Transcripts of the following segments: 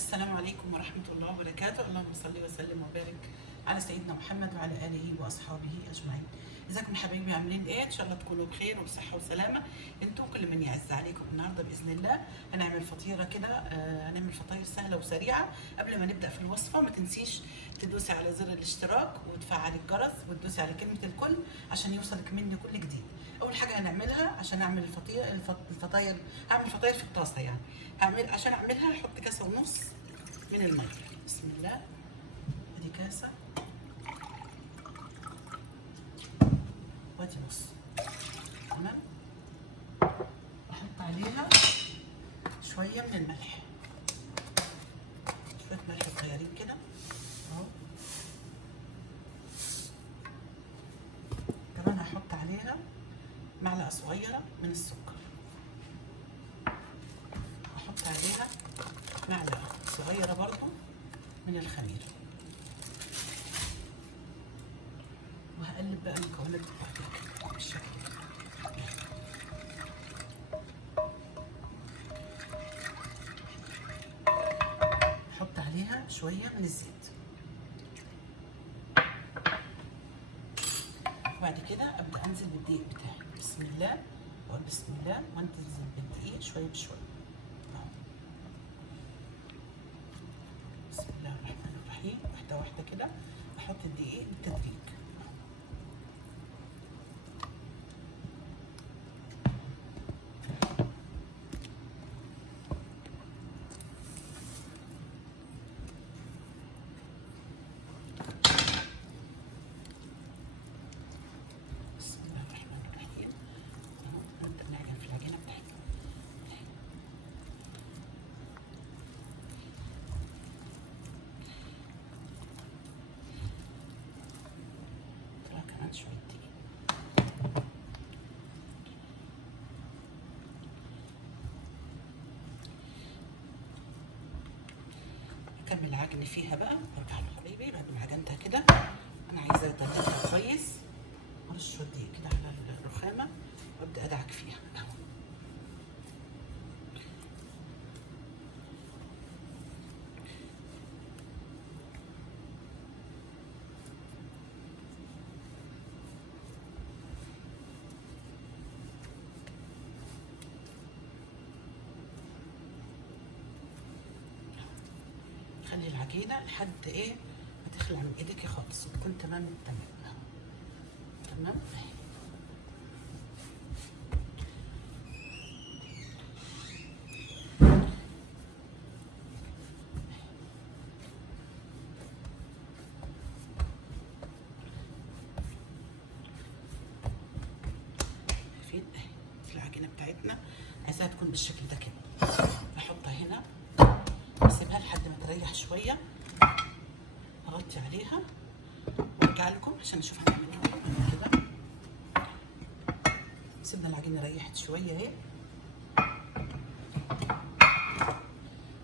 السلام عليكم ورحمة الله وبركاته. اللهم صل وسلم وبارك على سيدنا محمد وعلى آله وأصحابه أجمعين. ازيكم حبايبي؟ عاملين ايه؟ ان شاء الله تكونوا بخير وبصحة وسلامة انتم كل من يعز عليكم. النهارده بإذن الله هنعمل فطيرة كده، هنعمل فطاير سهلة وسريعة. قبل ما نبدأ في الوصفة ما تنسيش تدوسي على زر الاشتراك وتفعلي الجرس وتدوسي على كلمة الكل عشان يوصلك مني كل جديد. اول حاجه هنعملها عشان اعمل الفطاير، هعمل فطاير في الطاسه يعني. عشان اعملها هحط كاسه ونص من الميه. بسم الله، ادي كاسه وادي نص. تمام، واحط عليها شويه من الملح، شويه ملح صغيرين كده اهو. كمان هحط عليها معلقه صغيره من السكر، هحط عليها معلقه صغيره برضو من الخميره، وهقلب بقى المكونات بتاعتي بالشكل ده. احط عليها شويه من الزيت، وبعد كده ابدا انزل بالدقيق بتاعي. بسم الله، واقول بسم الله وانزل بالدقيق شويه بشويه. بسم الله الرحمن الرحيم، واحده واحده كده احط الدقيق بالتدريج. شوية دقيق، اكمل العجن فيها بقى. ارجع له حبيبي بعد ما عجنتها كده، انا عايزاها اتدلكها كويس. ارش شويه دقيق كده على الرخامه وابدا ادعك فيها اهو. خلي العجينه لحد ايه ما تخلع من ايديكي خالص وتكون تمام التمام. تمام، شايفين العجينه بتاعتنا عايزاها تكون بالشكل ده كده. احطها هنا، اسيبها لحد ما تريح شويه، اغطي عليها وارجع لكم عشان نشوف هنعمل ايه كده. سيبنا العجينه ريحت شويه اهي،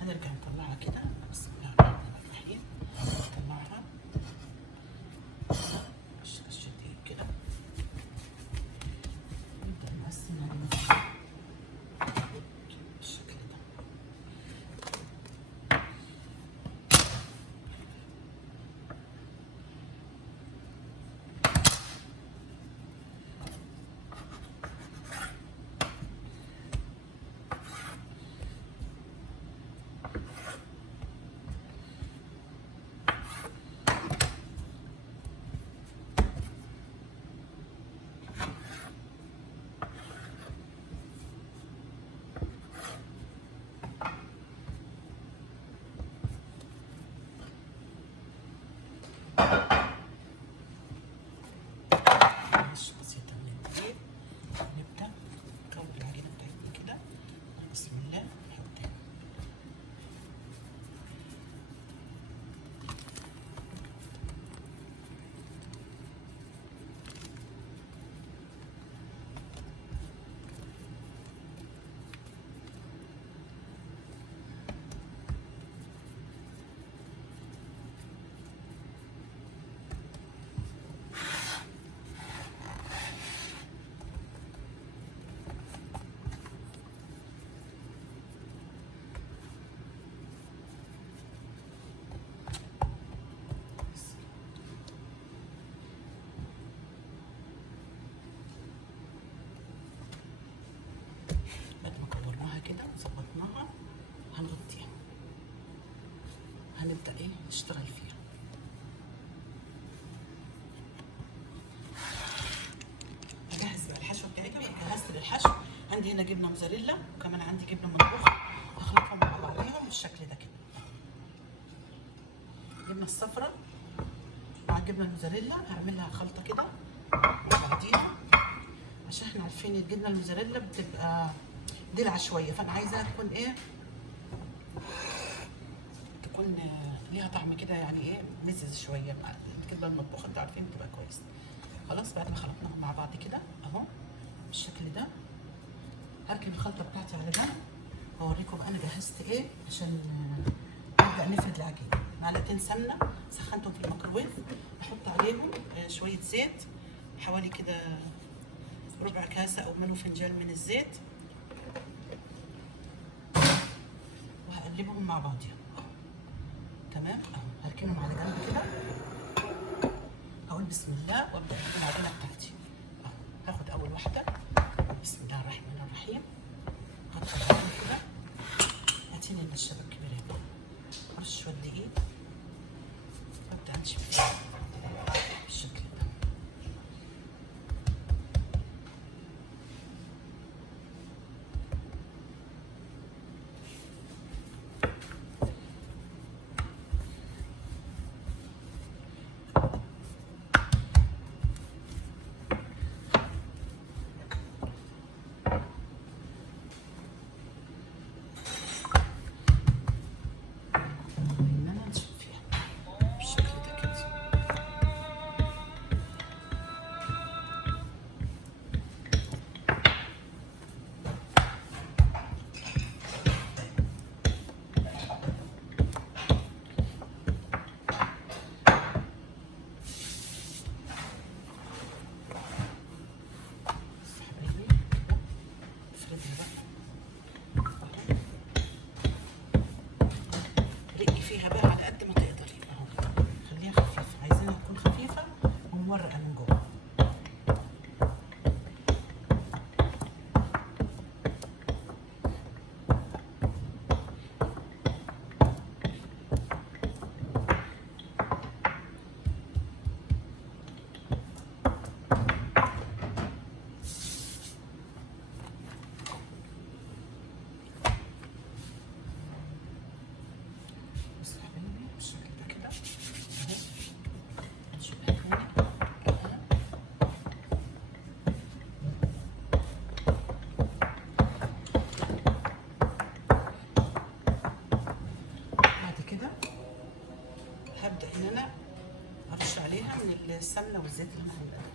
هنرجع نطلعها كده. بسم الله الرحمن الرحيم، نطلعها رشه دقيق كده، نبدا نقسمها بالشكل ده. هنبدأ ايه نشتغل فيها. هجهز بقى الحشوة بتاعتي. جهزت للحشو، عندي هنا جبنة موزاريلا وكمان عندي جبنة مطبوخة، هخلطهم مع بعضيهم بالشكل ده كده. الجبنة الصفراء مع الجبنة الموزاريلا هعمل لها خلطة كده مع بعضيها، عشان احنا عارفين الجبنة الموزاريلا بتبقى دلع شوية، فانا عايزاها تكون ايه، تكون ليها طعم كده يعني ايه مزز شويه. مع الجبنه المطبوخه انتوا عارفين بتبقى كويسه. خلاص بعد ما خلطناهم مع بعض كده اهو بالشكل ده، هركن الخلطه بتاعتي على جنب واوريكم انا جهزت ايه عشان نبدا نفرد العجين. معلقتين سمنه سخنتهم في الميكروويف، احط عليهم شويه زيت، حوالي كده ربع كاسه او ملو فنجان من الزيت، وهقلبهم مع بعضهم. تمام اهو هركنهم على جنب كده. هقول بسم الله وابدا احط العجينه بتاعتي اهو. هاخد اول واحده، بسم الله الرحمن الرحيم، هحط العجينه كده. هاتيلي النشابه الكبيره هنا، ارش شويه دقيق وابدا انشف بالشكل ده. فيها بقى على قد ما تقدري اهو، خليها خفيفه، عايزينها تكون خفيفه ومورقه من جوه. هبدأ ان انا ارش عليها من السمنه والزيت اللي انا عاملاها.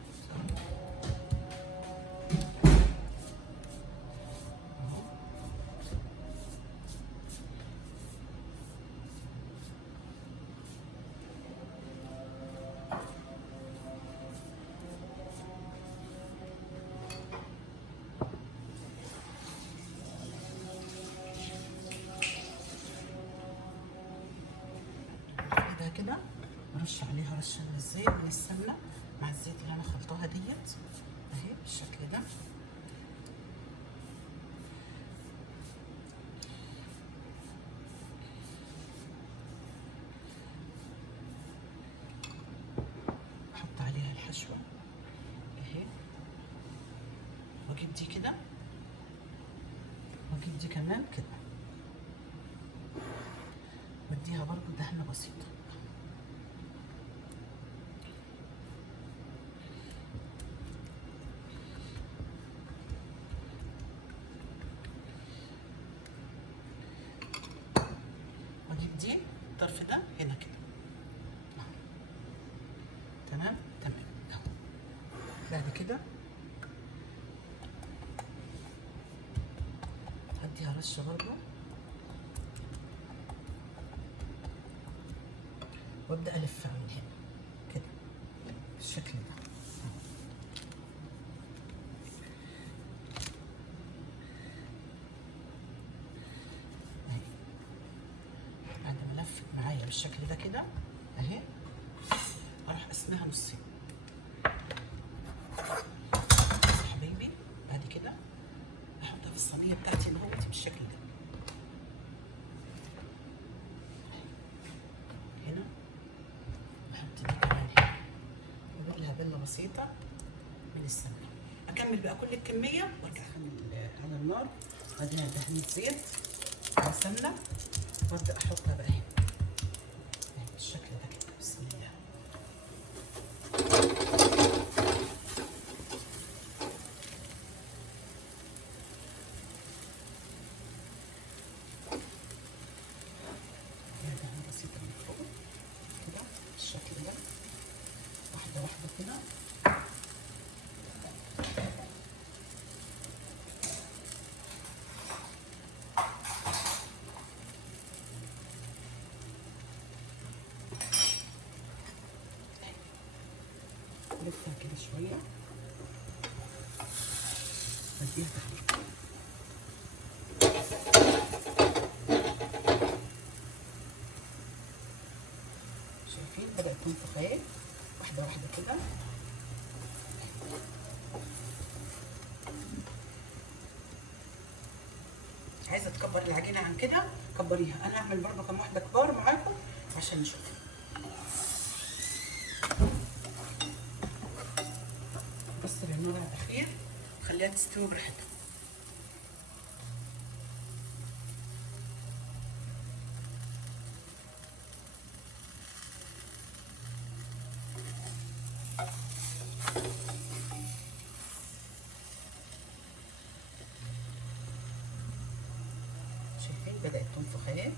كده ارش عليها رشه من الزيت من السمنه مع الزيت اللي انا خلطاها ديت اهي بالشكل ده. احط عليها الحشوه اهي، واجيب دي كده واجيب دي كمان كده، واديها برضو دهنه بسيطه. واجيب دي الطرف ده هنا كده. تمام تمام اهو. بعد كده هديها رشه برضو وابدا الفها من هنا كده بالشكل ده. بعد ما لفت معايا بالشكل ده كده اهي، اروح اقسمها نصين بس حبايبي. بعد كده احطها في الصينيه بتاعتي اهوت بالشكل ده. بسيطه من السمنه. اكمل بقى كل الكميه وارجع على النار، واديها دهنه زيت على سمنه، وابدا احطها بقى هنا بالشكل ده كده. بسم الله. دهنه بسيطه من فوق كده بالشكل ده، واحده واحده كده. لفها كده شويه، اديها تحمير. شايفين بدأت تنفخ اهي، واحده واحده كده. عايزه تكبر العجينه عن كده كبريها، انا هعمل برضو كام واحده كبار معاكم عشان نشوف. بس النار على الاخير، خليها تستوي براحتها. شايفين بدأت تنفخ اهي.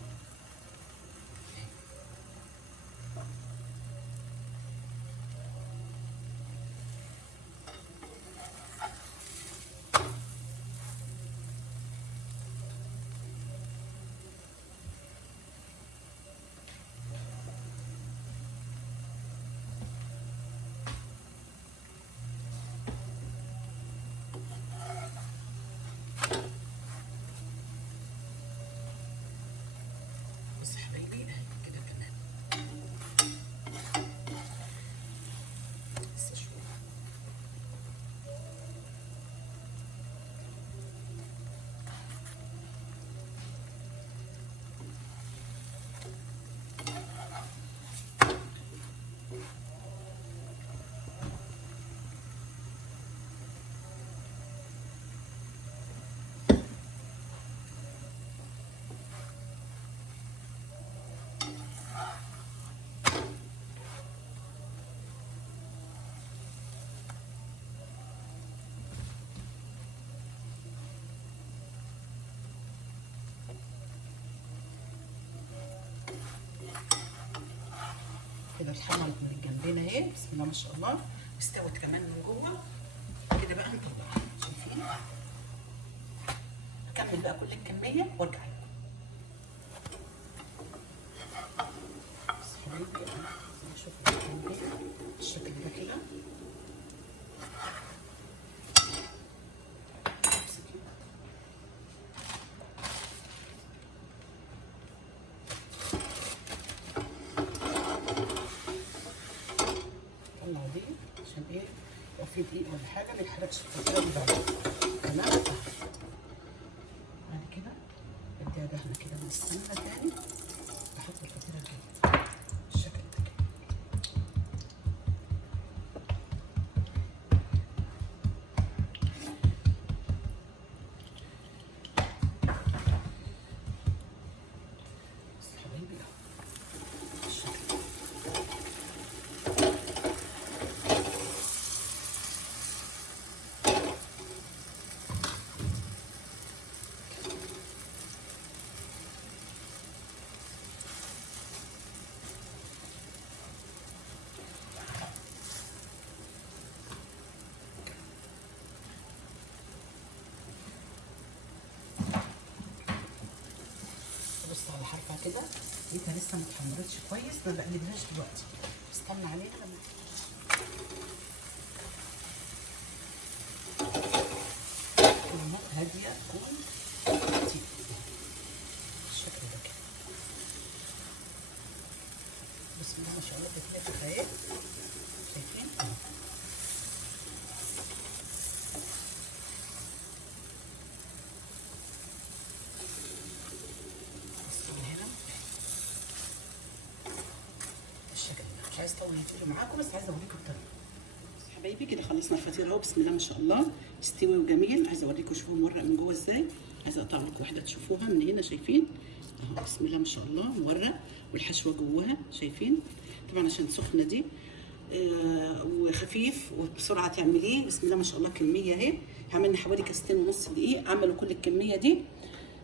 بص يا حبايبي اهي كده كمان، لسه شويه. كده اتحمرت من الجنبين اهي، بسم الله ما شاء الله، استوت كمان من جوه. كده بقى هنطلعها. شايفين؟ اكمل بقى كل الكميه وارجع لكم. بس حبايبي انا نشوف الكميه بالشكل ده كده. طلع دي عشان ايه؟ لو في دقيق ولا حاجه ما يتحرقش الفطيره دي بعد. تمام. بعد كده بديها دهنه كده من السمنه تاني، بحط الفطيره كده بالشكل ده كده. بس حبايبي اهو بالشكل ده. بص على حرفها كده، لقيتها لسه ما اتحمرتش كويس، ما بقلبهاش دلوقتي، استنى عليها لما النار هاديه تكون كتير بالشكل ده كده. بسم الله ما شاء الله بتلف اهي. شايفين؟ بس من هنا بالشكل ده. مش عايز اطول الفيديو معاكم، بس عايزه اوريكم الطريقه. حبايبي كده خلصنا الفطير اهو، بسم الله ما شاء الله مستوي وجميل. عايزه اوريكم شوفوا مورق من جوه ازاي. عايزه اقطع لكم واحده تشوفوها من هنا، شايفين اهو بسم الله ما شاء الله مورق، والحشوه جواها شايفين. طبعا عشان سخنه دي وخفيف وبسرعه تعمليه. بسم الله ما شاء الله كميه اهي، عملنا حوالي كاستين ونص دقيق عملوا كل الكميه دي.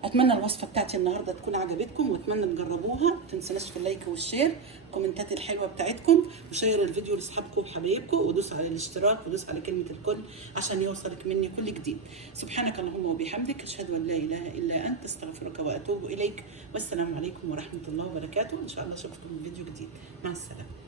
اتمنى الوصفه بتاعتي النهارده تكون عجبتكم، واتمنى تجربوها. ما تنسوناش في اللايك والشير، الكومنتات الحلوه بتاعتكم، وشير الفيديو لاصحابكم وحبايبكم، ودوس على الاشتراك ودوس على كلمه الكل عشان يوصلك مني كل جديد. سبحانك اللهم وبحمدك، اشهد ان لا اله الا انت، استغفرك واتوب اليك. والسلام عليكم ورحمه الله وبركاته. ان شاء الله اشوفكم في فيديو جديد. مع السلامه.